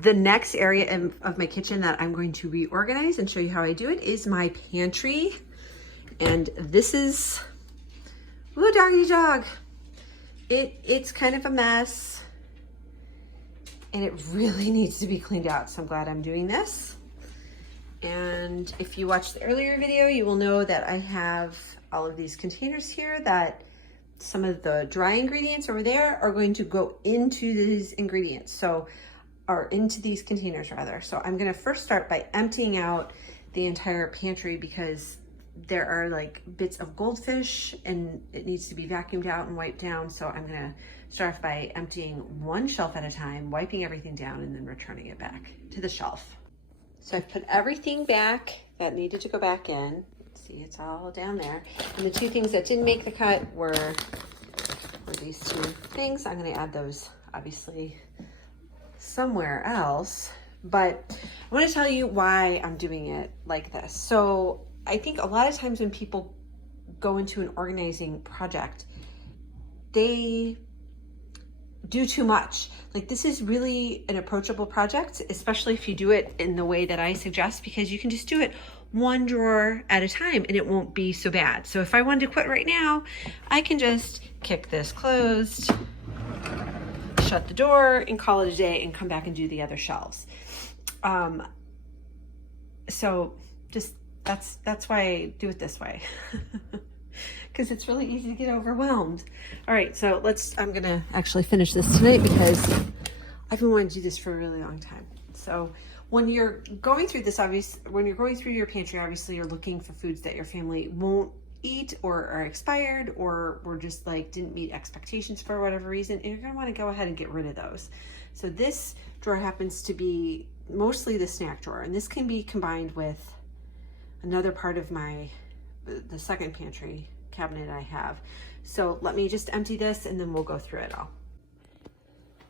The next area of my kitchen that I'm going to reorganize and show you how I do it is my pantry. And this is, ooh, doggy dog. It's kind of a mess and it really needs to be cleaned out. So I'm glad I'm doing this. And if you watched the earlier video, you will know that I have all of these containers here that some of the dry ingredients over there are going to go into these ingredients. Or into these containers rather. So I'm gonna first start by emptying out the entire pantry because there are like bits of goldfish and it needs to be vacuumed out and wiped down. So I'm gonna start off by emptying one shelf at a time, wiping everything down and then returning it back to the shelf. So I've put everything back that needed to go back in. See, it's all down there. And the two things that didn't make the cut were these two things. I'm gonna add those obviously somewhere else, but I want to tell you why I'm doing it like this. So I think a lot of times when people go into an organizing project, they do too much. Like, this is really an approachable project, especially if you do it in the way that I suggest, because you can just do it one drawer at a time and it won't be so bad. So if I wanted to quit right now, I can just kick this closed, shut the door and call it a day and come back and do the other shelves. So just that's why I do it this way. Because it's really easy to get overwhelmed. All right, so I'm gonna actually finish this tonight because I've been wanting to do this for a really long time. So when you're going through this, when you're going through your pantry, obviously you're looking for foods that your family won't eat or are expired or were just like didn't meet expectations for whatever reason, and you're gonna want to go ahead and get rid of those. So this drawer happens to be mostly the snack drawer, and this can be combined with another part of the second pantry cabinet I have. So let me just empty this and then we'll go through it all.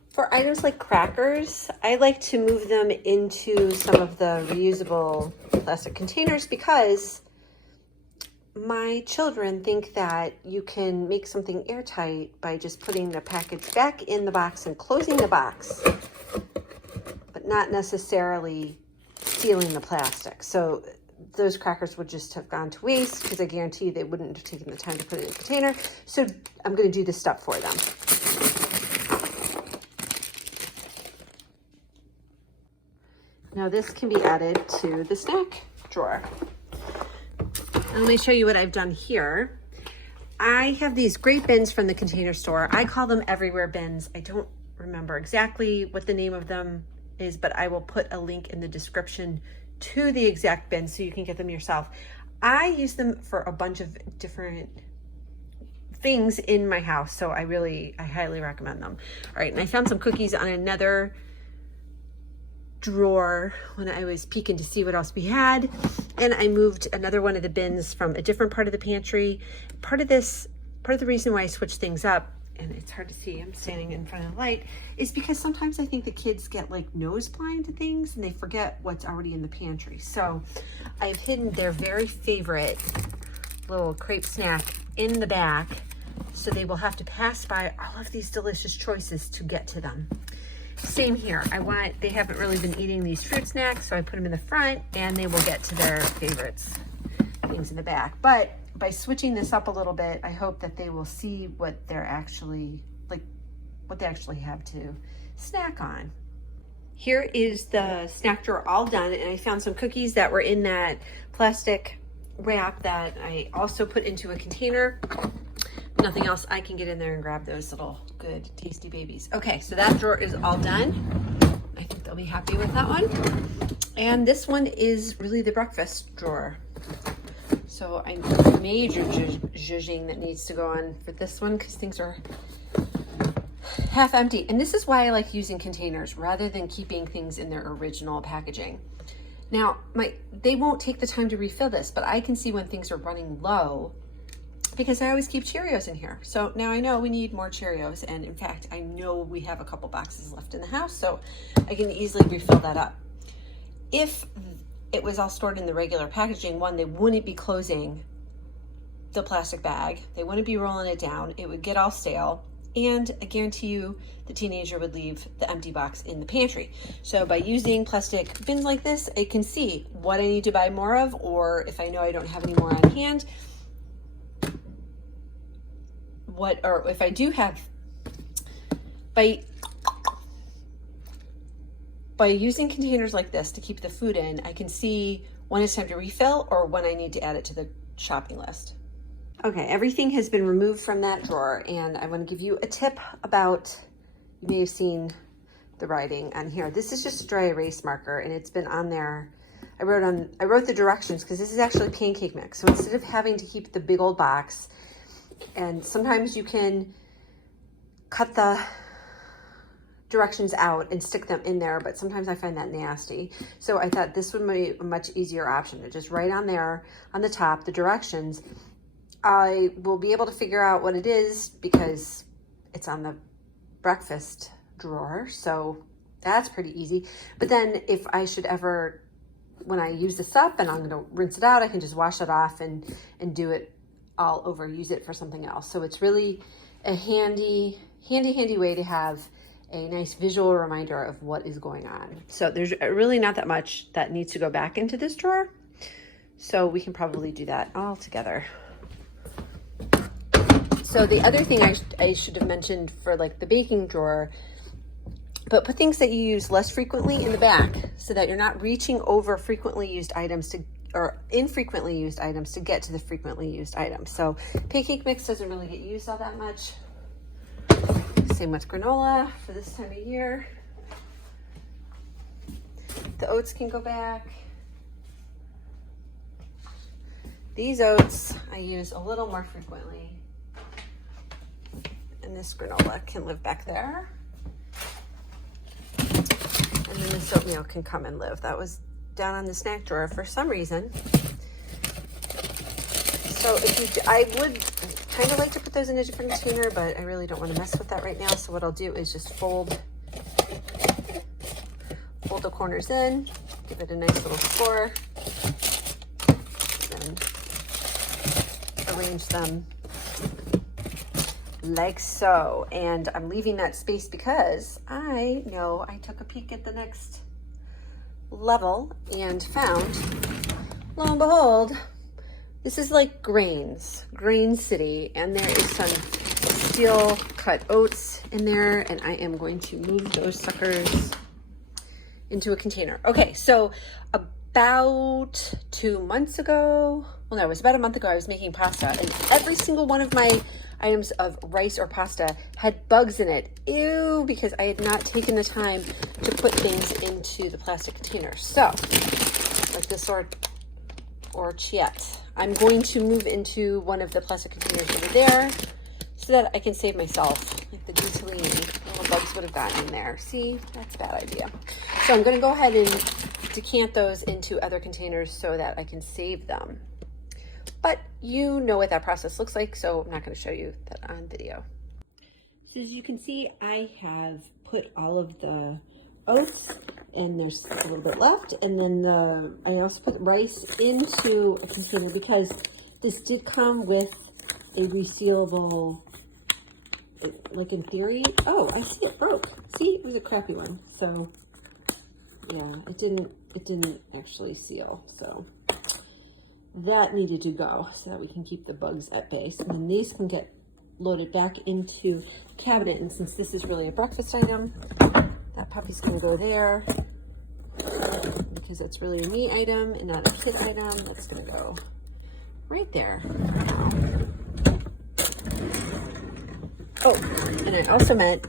For items like crackers, I like to move them into some of the reusable plastic containers because my children think that you can make something airtight by just putting the package back in the box and closing the box, but not necessarily sealing the plastic. So those crackers would just have gone to waste because I guarantee they wouldn't have taken the time to put it in a container. So I'm going to do this step for them. Now this can be added to the snack drawer. Let me show you what I've done here. I have these great bins from the Container Store. I call them everywhere bins. I don't remember exactly what the name of them is, but I will put a link in the description to the exact bin so you can get them yourself. I use them for a bunch of different things in my house, so I highly recommend them. All right, and I found some cookies on another drawer when I was peeking to see what else we had, and I moved another one of the bins from a different part of the pantry. Part of the reason why I switched things up, and it's hard to see, I'm standing in front of the light, is because sometimes I think the kids get like nose blind to things and they forget what's already in the pantry. So I've hidden their very favorite little crepe snack in the back, so they will have to pass by all of these delicious choices to get to them. Same here. They haven't really been eating these fruit snacks, so I put them in the front and they will get to their favorites, things in the back. But by switching this up a little bit, I hope that they will see what they actually have to snack on. Here is the snack drawer all done, and I found some cookies that were in that plastic wrap that I also put into a container. Nothing else, I can get in there and grab those little good tasty babies. Okay, so that drawer is all done. I think they'll be happy with that one. And this one is really the breakfast drawer. So I know major zhuzhing that needs to go on for this one because things are half empty. And this is why I like using containers rather than keeping things in their original packaging. Now, they won't take the time to refill this, but I can see when things are running low because I always keep Cheerios in here. So now I know we need more Cheerios. And in fact, I know we have a couple boxes left in the house, so I can easily refill that up. If it was all stored in the regular packaging, they wouldn't be closing the plastic bag. They wouldn't be rolling it down. It would get all stale and I guarantee you the teenager would leave the empty box in the pantry. So by using plastic bins like this, I can see what I need to buy more of, or if I know I don't have any more on hand, or if I do have, by using containers like this to keep the food in, I can see when it's time to refill or when I need to add it to the shopping list. Okay, everything has been removed from that drawer, and I want to give you a tip about, you may have seen the writing on here. This is just a dry erase marker, and it's been on there. I wrote the directions because this is actually pancake mix. So instead of having to keep the big old box, and sometimes you can cut the directions out and stick them in there, but sometimes I find that nasty. So I thought this would be a much easier option to just write on there on the top the directions. I will be able to figure out what it is because it's on the breakfast drawer, so that's pretty easy. But then if I should ever, when I use this up and I'm going to rinse it out, I can just wash it off and do it all over, use it for something else. So it's really a handy way to have a nice visual reminder of what is going on. So there's really not that much that needs to go back into this drawer, so we can probably do that all together. So the other thing I should have mentioned for like the baking drawer, but put things that you use less frequently in the back so that you're not reaching over frequently used items or infrequently used items to get to the frequently used items. So pancake mix doesn't really get used all that much. Same with granola for this time of year. The oats can go back. These oats I use a little more frequently. And this granola can live back there. And then this oatmeal can come and live. That was down on the snack drawer for some reason. So I would kind of like to put those in a different container, but I really don't want to mess with that right now. So what I'll do is just fold the corners in, give it a nice little score, and arrange them like so. And I'm leaving that space because I know I took a peek at the next level and found, lo and behold, this is like Grain City, and there is some steel cut oats in there, and I am going to move those suckers into a container. Okay, so about 2 months ago, well no, it was about a month ago, I was making pasta, and every single one of my items of rice or pasta had bugs in it. Ew, because I had not taken the time to put things into the plastic container. So, like this or Chiette, I'm going to move into one of the plastic containers over there so that I can save myself, like the Dutellini. All the bugs would have gotten in there. See, that's a bad idea. So I'm going to go ahead and decant those into other containers so that I can save them. But you know what that process looks like, so I'm not going to show you that on video. So as you can see, I have put all of the oats, and there's a little bit left, and then I also put rice into a container because this did come with a resealable, like in theory. Oh, I see it broke. See, it was a crappy one. So yeah, it didn't actually seal. So that needed to go so that we can keep the bugs at bay. And then these can get loaded back into the cabinet. And since this is really a breakfast item, that puppy's gonna go there because that's really a me item and not a kid item. That's gonna go right there. Oh, and I also meant,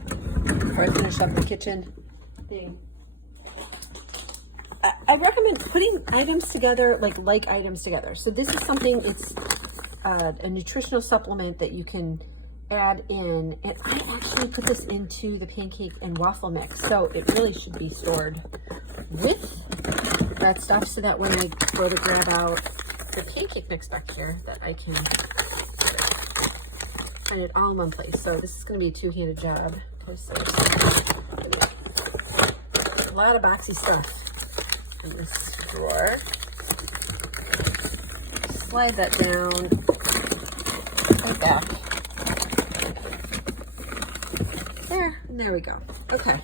before I finish up the kitchen thing, I recommend putting items together, like items together. So this is something, it's a nutritional supplement that you can add in, and I actually put this into the pancake and waffle mix, so it really should be stored with that stuff so that when I go to grab out the pancake mix back here, that I can find it all in one place. So this is going to be a two-handed job because there's a lot of boxy stuff in this drawer. Slide that down right back. And there we go. Okay.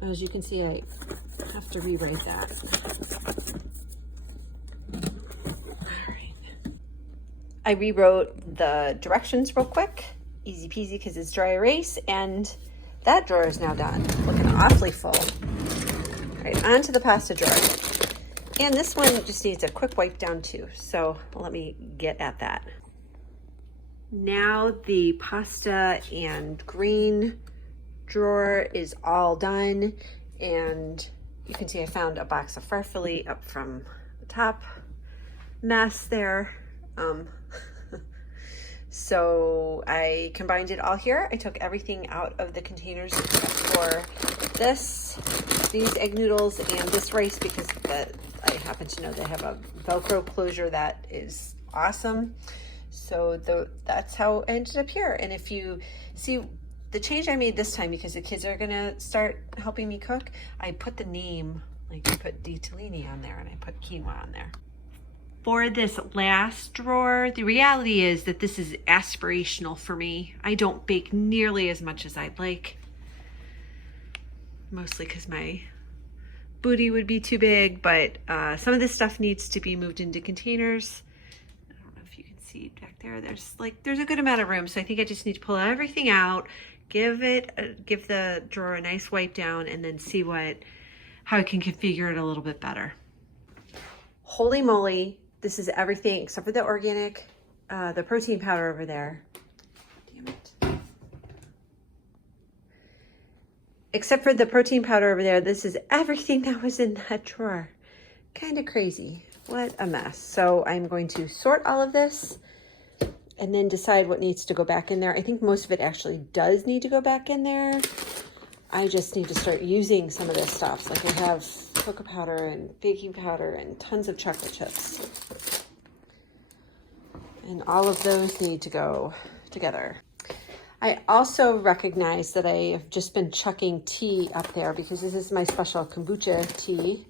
As you can see, I have to rewrite that. All right. I rewrote the directions real quick. Easy peasy because it's dry erase, and that drawer is now done. Looking awfully full. All right, on to the pasta drawer. And this one just needs a quick wipe down too. So let me get at that. Now the pasta and green drawer is all done. And you can see I found a box of farfalle up from the top mess there. So I combined it all here. I took everything out of the containers for these egg noodles and this rice because I happen to know they have a Velcro closure that is awesome. So that's how I ended up here. And if you see the change I made this time, because the kids are gonna start helping me cook, I put the name, like I put ditalini on there and I put quinoa on there. For this last drawer, the reality is that this is aspirational for me. I don't bake nearly as much as I'd like, mostly because my booty would be too big, but some of this stuff needs to be moved into containers. I don't know if you can see back there, there's a good amount of room, so I think I just need to pull everything out, give the drawer a nice wipe down, and then see how I can configure it a little bit better. Holy moly, this is everything except for the organic, the protein powder over there. Damn it. Except for the protein powder over there, this is everything that was in that drawer. Kind of crazy. What a mess. So I'm going to sort all of this and then decide what needs to go back in there. I think most of it actually does need to go back in there. I just need to start using some of this stuff. Like I have cocoa powder and baking powder and tons of chocolate chips. And all of those need to go together. I also recognize that I have just been chucking tea up there because this is my special kombucha tea.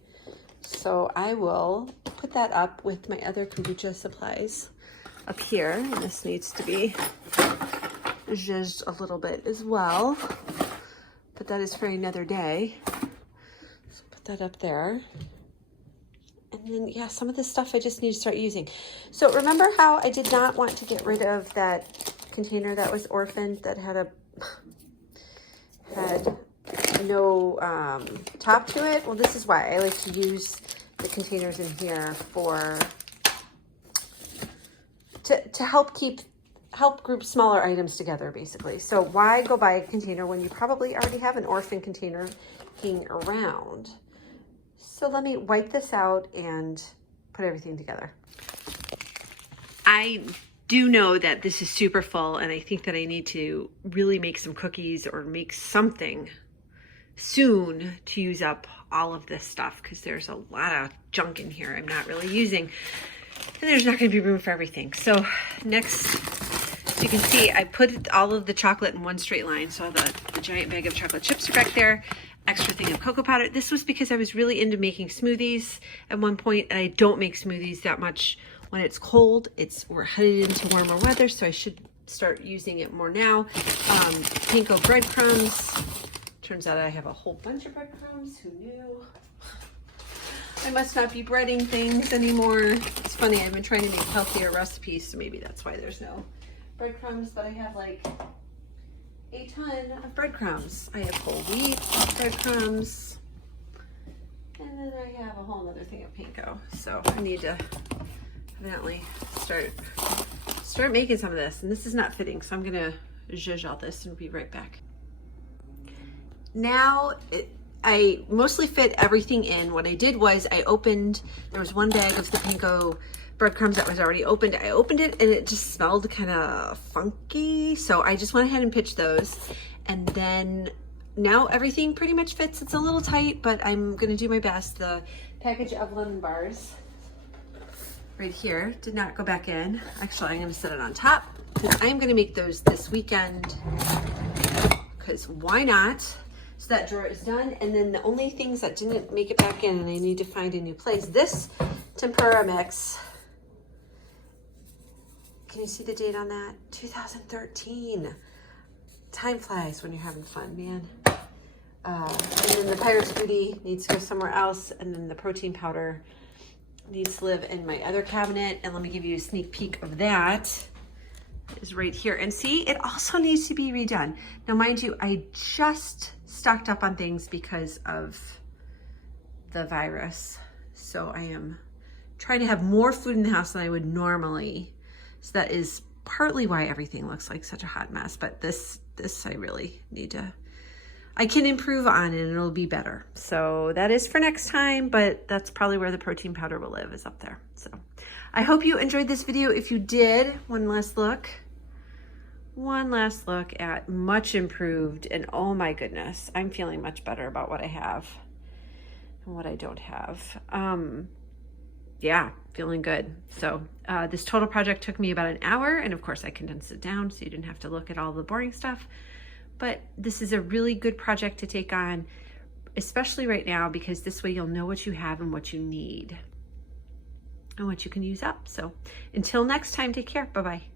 So I will put that up with my other kombucha supplies up here. And this needs to be zhuzhed a little bit as well. But that is for another day. So put that up there. And then, yeah, some of this stuff I just need to start using. So remember how I did not want to get rid of that container that was orphaned that had no top to it? Well, this is why I like to use the containers in here to help group smaller items together, basically. So why go buy a container when you probably already have an orphan container hanging around? So let me wipe this out and put everything together. I do know that this is super full, and I think that I need to really make some cookies or make something soon to use up all of this stuff because there's a lot of junk in here I'm not really using, and there's not going to be room for everything. So next, as you can see, I put all of the chocolate in one straight line. So the giant bag of chocolate chips are back there. Extra thing of cocoa powder. This was because I was really into making smoothies at one point, and I don't make smoothies that much when it's cold. We're headed into warmer weather, so I should start using it more now. Panko breadcrumbs. Turns out I have a whole bunch of breadcrumbs. Who knew? I must not be breading things anymore. It's funny, I've been trying to make healthier recipes, so maybe that's why there's no breadcrumbs, but I have like a ton of breadcrumbs. I have whole wheat breadcrumbs, and then I have a whole other thing of panko. So I need to evidently start making some of this. And this is not fitting, so I'm gonna zhuzh all this and be right back. Now I mostly fit everything in. What I did was there was one bag of the panko breadcrumbs that was already opened. I opened it and it just smelled kind of funky. So I just went ahead and pitched those. And then now everything pretty much fits. It's a little tight, but I'm gonna do my best. The package of lemon bars right here did not go back in. Actually, I'm gonna set it on top because I'm gonna make those this weekend because why not? So that drawer is done. And then the only things that didn't make it back in and I need to find a new place. This tempura mix, can you see the date on that? 2013. Time flies when you're having fun, man. And then the Pirate's Booty needs to go somewhere else. And then the protein powder needs to live in my other cabinet. And let me give you a sneak peek of that. It is right here. And see, it also needs to be redone. Now, mind you, I just stocked up on things because of the virus. So I am trying to have more food in the house than I would normally. So that is partly why everything looks like such a hot mess. But this I really need to, I can improve on it and it'll be better. So that is for next time, but that's probably where the protein powder will live, is up there. So I hope you enjoyed this video. If you did, one last look at much improved, and oh my goodness, I'm feeling much better about what I have and what I don't have. Yeah, feeling good. So this total project took me about an hour, and of course I condensed it down so you didn't have to look at all the boring stuff. But this is a really good project to take on, especially right now, because this way you'll know what you have and what you need and what you can use up. So until next time, take care. Bye-bye.